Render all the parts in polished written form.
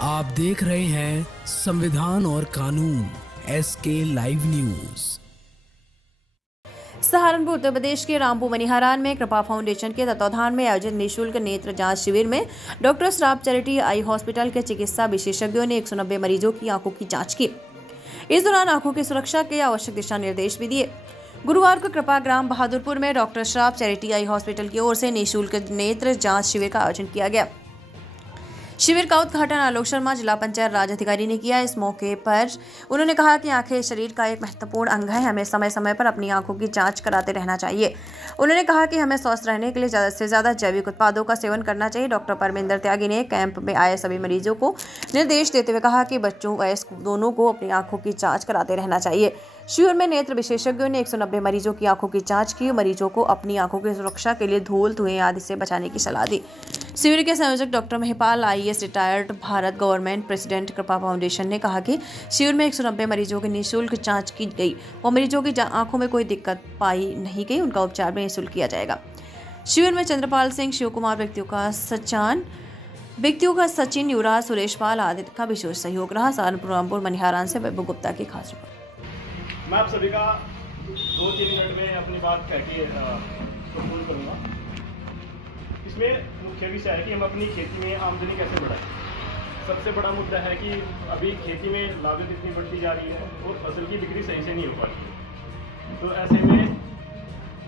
आप देख रहे हैं संविधान और कानून SK live news. Saharanpur Uttar Pradesh के रामपुर मनिहारान में कृपा फाउंडेशन के तत्वाधान में आयोजित निःशुल्क नेत्र जांच शिविर में डॉक्टर श्राप चैरिटी आई हॉस्पिटल के चिकित्सा विशेषज्ञों ने 190 मरीजों की आंखों की जांच की। इस दौरान आंखों की सुरक्षा के आवश्यक दिशा निर्देश भी दिए। गुरुवार को कृपा ग्राम बहादुरपुर में डॉक्टर श्राप चैरिटी आई हॉस्पिटल की ओर से निःशुल्क नेत्र जांच शिविर का आयोजन किया गया। शिविर का उद्घाटन आलोक शर्मा जिला पंचायत राज अधिकारी ने किया। इस मौके पर उन्होंने कहा कि आंखें शरीर का एक महत्वपूर्ण अंग है, हमें समय समय पर अपनी आंखों की जांच कराते रहना चाहिए। उन्होंने कहा कि हमें स्वस्थ रहने के लिए ज़्यादा से ज़्यादा जैविक उत्पादों का सेवन करना चाहिए। डॉक्टर परमेंद्र त्यागी ने कैंप में आए सभी मरीजों को निर्देश देते हुए कहा कि बच्चों वयस्क दोनों को अपनी आंखों की जाँच कराते रहना चाहिए। शिविर में नेत्र विशेषज्ञों ने 190 मरीजों की आंखों की जांच की। मरीजों को अपनी आंखों की सुरक्षा के लिए धूल, धुएं आदि से बचाने की सलाह दी। शिविर के संयोजक doctor Mahipal IAS retired Bharat government president कृपा फाउंडेशन ने कहा कि शिविर में 190 मरीजों की निःशुल्क जांच की गई और मरीजों की आंखों में कोई दिक्कत पाई नहीं गई, उनका उपचार भी निःशुल्क किया जाएगा। शिविर में चंद्रपाल सिंह, शिव कुमार, व्यक्तियों का सचिन, युवराज, सुरेश पाल आदि का विशेष सहयोग रहा। सहारनपुर रामपुर मनिहारान से वैभव गुप्ता की खास रिपोर्ट। मैं आप सभी का 2-3 मिनट में अपनी बात कह के पूर्ण करूँगा। इसमें मुख्य विषय है कि हम अपनी खेती में आमदनी कैसे बढ़ाएं। सबसे बड़ा मुद्दा है कि अभी खेती में लागत इतनी बढ़ती जा रही है और फसल की बिक्री सही से नहीं हो पा रही। तो ऐसे में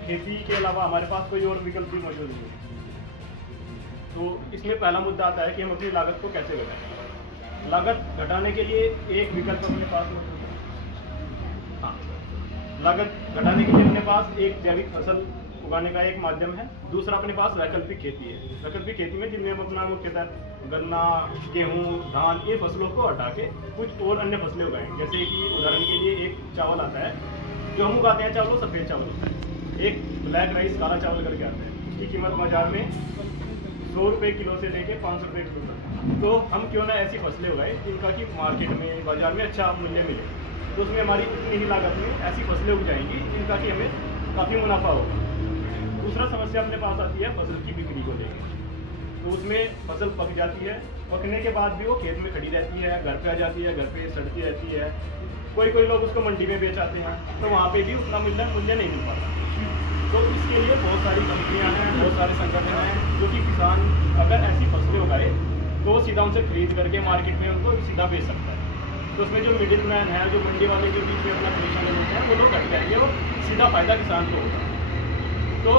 खेती के अलावा हमारे पास कोई और विकल्प भी मौजूद नहीं है। तो इसमें पहला मुद्दा आता है कि हम अपनी लागत को कैसे घटाएं। लागत घटाने के लिए एक विकल्प अपने पास मौजूद है। लागत घटाने के लिए अपने पास एक जैविक फसल उगाने का एक माध्यम है। दूसरा अपने पास वैकल्पिक खेती है। वैकल्पिक खेती में जिनमें हम अपना मुख्यतः गन्ना, गेहूं, धान, ये फसलों को हटा के कुछ और अन्य फसलें उगाएं। जैसे कि उदाहरण के लिए एक चावल आता है जो हम उगाते हैं, चावल वो सफ़ेद चावल होता है। एक ब्लैक राइस, काला चावल करके आता है। उसकी कीमत बाजार में 100 रुपये किलो से लेके 500 रुपये किलो तक। तो हम क्यों ना ऐसी फसलें उगाएं जिनका कि मार्केट में, बाजार में अच्छा मूल्य मिले। तो उसमें हमारी उतनी ही लागत में ऐसी फसलें उग जाएंगी जिनका कि हमें काफ़ी मुनाफा होगा। दूसरा समस्या अपने पास आती है फसल की बिक्री को लेकर। तो उसमें फसल पक जाती है, पकने के बाद भी वो खेत में खड़ी रहती है, घर पे आ जाती है, घर पे सड़ती रहती है। कोई लोग उसको मंडी में बेच आते हैं, तो वहाँ पे भी उतना मूल्य नहीं मिल पाता। तो इसके लिए बहुत सारी कंपनियाँ हैं, बहुत सारे संगठन हैं जो कि किसान अगर ऐसी फसलें उगाए तो सीधा उनसे खरीद करके मार्केट में उनको सीधा बेच सकता है। तो उसमें जो मिडिल मैन है, जो मंडी वाले जो बीच में अपना कमीशन लेते हैं, वो लोग कट जाएंगे और सीधा फायदा किसान को होगा। तो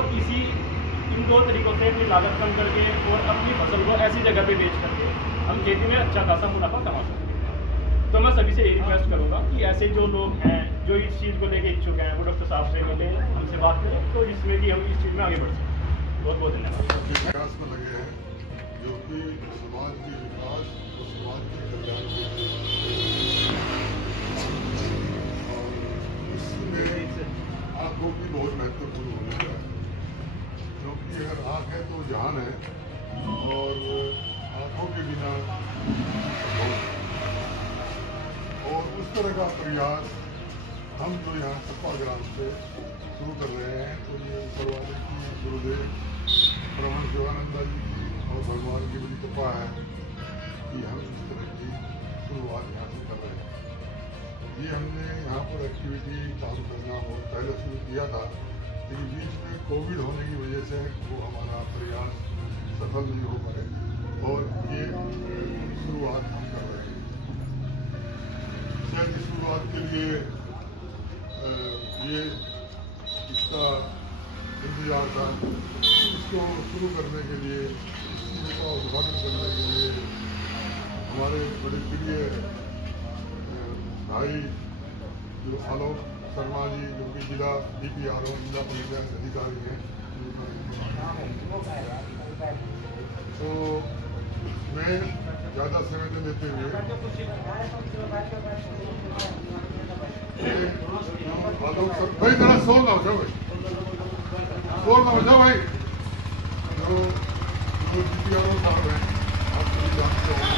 इन 2 तरीकों से अपनी लागत कम करके और अपनी फसल को ऐसी जगह पे बेच करके हम खेती में अच्छा खासा मुनाफा कमा सकते हैं। तो मैं सभी से ये रिक्वेस्ट करूँगा कि ऐसे जो लोग हैं जो इस चीज़ को लेके इच्छुक हैं, वो डॉक्टर साहब से मिले, हमसे बात करें, तो इसमें भी हम इस चीज़ में आगे बढ़ सकते हैं। बहुत बहुत धन्यवाद। में लगे हैं जो कि समाज के विकास और समाज के कल्याण के लिए आँखों की बहुत महत्वपूर्ण भूमिका है, क्योंकि अगर आँख है तो जहान है और आँखों के बिना और उस तरह का प्रयास हम जो यहाँ कृपा ग्राम से शुरू कर रहे हैं। तो ये ऊपर वाले की गुरुदेव ब्रह्मण शिवानंद जी की और भगवान की बड़ी कृपा है कि हम इस तरह की शुरुआत यहाँ से कर रहे हैं। ये हमने यहाँ पर एक्टिविटी काम करना बहुत पहले शुरू किया था, लेकिन बीच में कोविड होने की वजह से वो हमारा प्रयास सफल नहीं हो पाए और ये शुरुआत हम कर रहे हैं। की शुरुआत के लिए ये इसका इंतजार था। इसको शुरू करने के लिए, इसका उद्घाटन करने के लिए हमारे बड़े प्रिय भाई जो आलोक शर्मा जी, जो कि जिला DPRO, जिला पंचायत अधिकारी हैं, तो मैं ज़्यादा समय न लेते हुए आलोक सर भाई जरा शोर ना हो जाओ भाई, शोर ना हो जाओ भाई। जो DPRO साहब हैं, आप सभी जानते हैं,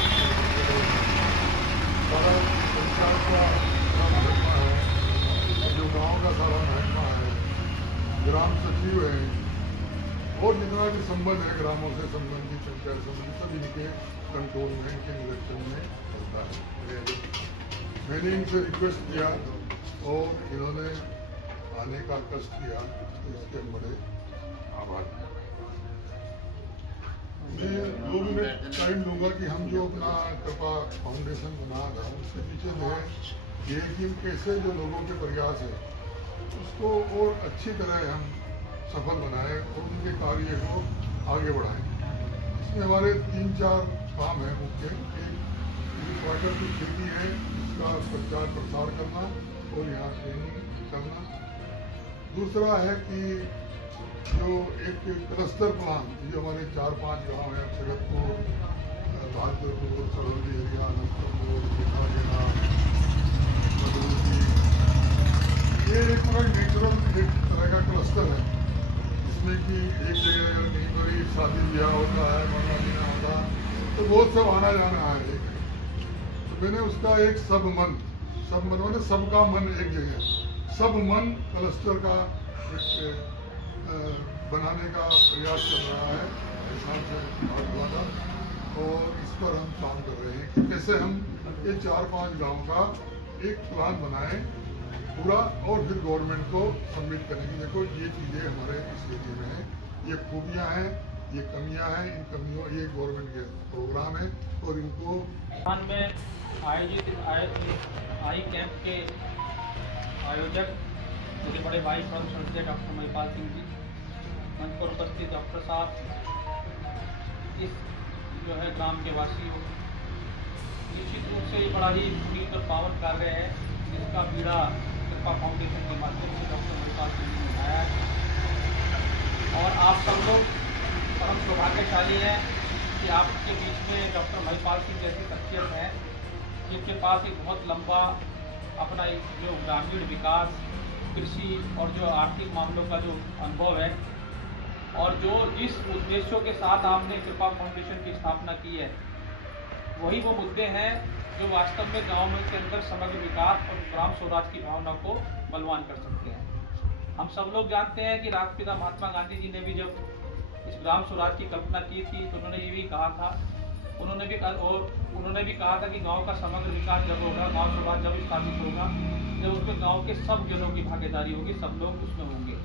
सारा पंचायत का महकमा है, जो गाँव का सारा महकमा है, ग्राम सचिव हैं और जितना भी संबंध है ग्रामों से संबंधित, पंचायत संबंधित, सभी के कंटोनमेंट के डायरेक्शन में चलता है। मैंने इनसे रिक्वेस्ट किया और इन्होंने आने का कष्ट किया, तो इसके बड़े आभार। मैं 2 मिनट टाइम लूँगा कि हम जो अपना कृपा फाउंडेशन बना रहा हूँ उसके पीछे जो है ये कि कैसे जो लोगों के प्रयास है उसको और अच्छी तरह हम सफल बनाएं और उनके कार्य को आगे बढ़ाएं। इसमें हमारे 3-4 काम हैं मुख्य। एक वाटर की खेती है, इसका प्रचार प्रसार करना और यहाँ ट्रेनिंग करना। दूसरा है कि जो एक क्लस्टर प्लान, जो हमारे 4-5 गांव हैं, सगतपुर, बहादुरपुर, सरौली एरिया, नंदपुर, बेटागेरा, ये एक पूरा नेचुरल एक तरह का क्लस्टर है, जिसमें कि एक जगह अगर कहीं पर शादी ब्याह होता है, मरना जीना होता है, तो बहुत सब आना जाना है। तो मैंने उसका एक सब मन मैंने सबका मन एक जगह, सब मन क्लस्टर का एक बनाने का प्रयास चल रहा है हिसाब से भागवा का, और इस पर हम काम कर रहे हैं कि कैसे हम ये 4-5 गाँव का एक प्लान बनाएं पूरा और फिर गवर्नमेंट को सबमिट करने की। देखो ये चीज़ें हमारे इस एरिया में हैं, ये खूबियाँ हैं, ये कमियाँ हैं, इन कमियों ये गवर्नमेंट के प्रोग्राम है और इनको में आयोजित आई कैंप के आयोजक मुझे बड़े भाई परम श्रद्धेय डॉक्टर महिपाल सिंह जी, मंच पर उपस्थित डॉक्टर साहब, इस जो है ग्राम के वासी हो, निश्चित रूप से ये बड़ा ही पुनीत और पावन कार्य है जिसका बीड़ा कृपा फाउंडेशन के माध्यम से डॉक्टर महिपाल सिंह जी ने उठाया है। और आप सब लोग परम सौभाग्यशाली हैं कि आपके बीच में डॉक्टर महिपाल सिंह जैसी शख्सियत है जिनके पास एक बहुत लंबा अपना एक जो ग्रामीण विकास, कृषि और जो आर्थिक मामलों का जो अनुभव है, और जो जिस उद्देश्यों के साथ आपने कृपा फाउंडेशन की स्थापना की है वही वो मुद्दे हैं जो वास्तव में गाँव में के अंदर समग्र विकास और ग्राम स्वराज की भावना को बलवान कर सकते हैं। हम सब लोग जानते हैं कि राष्ट्रपिता महात्मा गांधी जी ने भी जब इस ग्राम स्वराज की कल्पना की थी तो उन्होंने ये भी कहा था, उन्होंने भी कहा था कि गांव का समग्र विकास जब होगा, गांव स्वराज जब स्थापित होगा, जब उसमें गांव के सब जनों की भागीदारी होगी, सब लोग उसमें होंगे।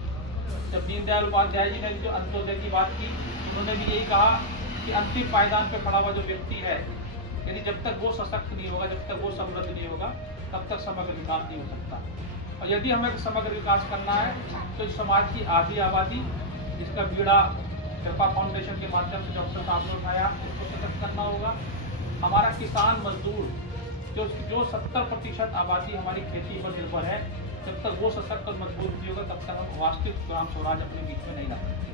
जब दीनदयाल उपाध्याय जी ने जो अंत्योदय की बात की, उन्होंने भी यही कहा कि अंतिम पायदान पर खड़ा हुआ जो व्यक्ति है, यानी जब तक वो सशक्त नहीं होगा, जब तक वो समृद्ध नहीं होगा, तब तक समग्र विकास नहीं हो सकता। और यदि हमें समग्र विकास करना है तो इस समाज की आधी आबादी, जिसका बीड़ा कृपा फाउंडेशन के माध्यम से डॉक्टर साहब ने उठाया, उसको सशक्त करना होगा। हमारा किसान मजदूर जो 70% आबादी हमारी खेती पर निर्भर है, जब तक वो सशक्त और मजबूत नहीं होगा तब तक हम वास्तविक ग्राम स्वराज अपने बीच में नहीं ला सकते।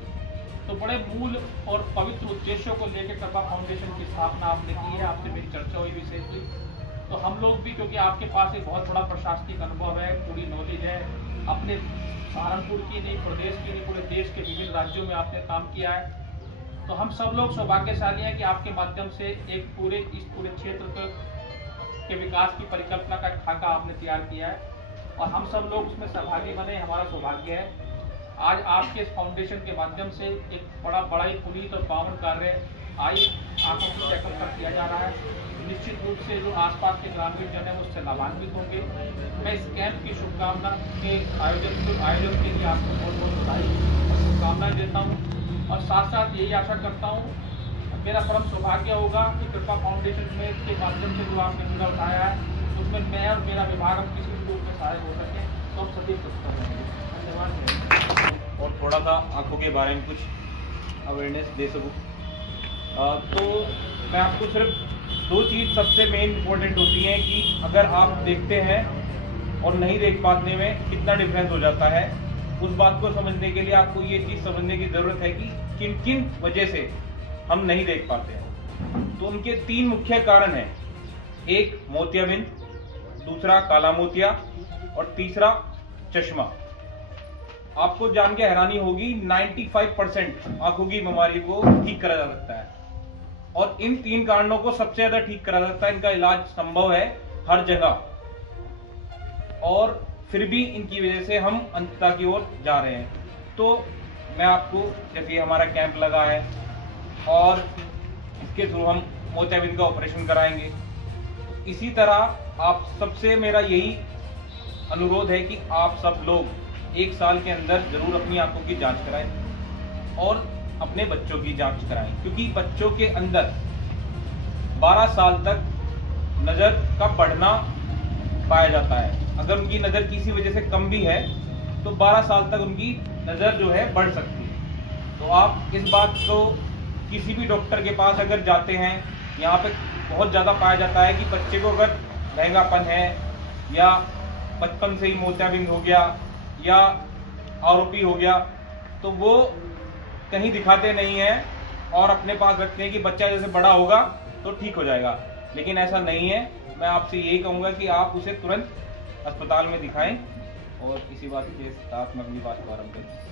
तो बड़े मूल और पवित्र उद्देश्यों को लेकर कृपा फाउंडेशन की स्थापना आपने की है, आपसे मेरी चर्चा हुई विशेष हुई। तो हम लोग भी, क्योंकि आपके पास एक बहुत बड़ा प्रशासनिक अनुभव है, पूरी नॉलेज है, अपने सहारनपुर की नहीं, प्रदेश की नहीं, पूरे देश के विभिन्न राज्यों में आपने काम किया है, तो हम सब लोग सौभाग्यशाली हैं कि आपके माध्यम से इस पूरे क्षेत्र के विकास की परिकल्पना का खाका आपने तैयार किया है और हम सब लोग उसमें सहभागी बने, हमारा सौभाग्य है। आज आपके इस फाउंडेशन के माध्यम से एक बड़ा ही पुनीत और पावन कार्य आई आंखों की चेकअप कर किया जा रहा है। निश्चित रूप से जो आसपास के ग्रामीण जन है उससे लाभान्वित होंगे। मैं इस कैंप की शुभकामना के आयोजन के लिए आपको बहुत बहुत बधाई और शुभकामनाएं देता हूँ और साथ साथ यही आशा करता हूँ, मेरा परम सौभाग्य होगा कि कृपा फाउंडेशन में के माध्यम से जो आपने मुद्दा उठाया है उसमें मैं और मेरा विभाग हम किसी भी रूप में सहायक हो सकें तो हम सभी तत्पर रहेंगे। धन्यवाद। और थोड़ा सा आँखों के बारे में कुछ अवेयरनेस दे सकूँ तो मैं आपको सिर्फ 2 चीज़ सबसे मेन इम्पोर्टेंट होती हैं कि अगर आप देखते हैं और नहीं देख पाने में कितना डिफरेंस हो जाता है, उस बात को समझने के लिए आपको ये चीज़ समझने की ज़रूरत है कि किन किन वजह से हम नहीं देख पाते हैं। तो उनके 3 मुख्य कारण हैं, एक मोतियाबिंद, दूसरा काला मोतिया और तीसरा चश्मा। आपको जान के हैरानी होगी 95% आंखों की बीमारी को ठीक करा जा सकता है और इन 3 कारणों को सबसे ज्यादा ठीक करा जा सकता है। इनका इलाज संभव है हर जगह और फिर भी इनकी वजह से हम अंतता की ओर जा रहे हैं। तो मैं आपको, जैसे हमारा कैंप लगा है और इसके थ्रू हम मोतियाबिंद का ऑपरेशन कराएंगे। इसी तरह आप सबसे मेरा यही अनुरोध है कि आप सब लोग 1 साल के अंदर जरूर अपनी आंखों की जांच कराएं और अपने बच्चों की जांच कराएं, क्योंकि बच्चों के अंदर 12 साल तक नज़र का बढ़ना पाया जाता है। अगर उनकी नज़र किसी वजह से कम भी है तो 12 साल तक उनकी नज़र जो है बढ़ सकती है। तो आप इस बात को किसी भी डॉक्टर के पास अगर जाते हैं, यहाँ पे बहुत ज़्यादा पाया जाता है कि बच्चे को अगर लहंगापन है या बचपन से ही मोतियाबिंद हो गया या आरोपी हो गया, तो वो कहीं दिखाते नहीं हैं और अपने पास रखते हैं कि बच्चा जैसे बड़ा होगा तो ठीक हो जाएगा, लेकिन ऐसा नहीं है। मैं आपसे यही कहूँगा कि आप उसे तुरंत अस्पताल में दिखाएं। और इसी बात के साथ मैं अपनी बात प्रारंभ करूँ।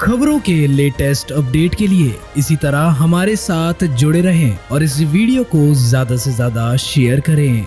खबरों के लेटेस्ट अपडेट के लिए इसी तरह हमारे साथ जुड़े रहें और इस वीडियो को ज़्यादा से ज़्यादा शेयर करें।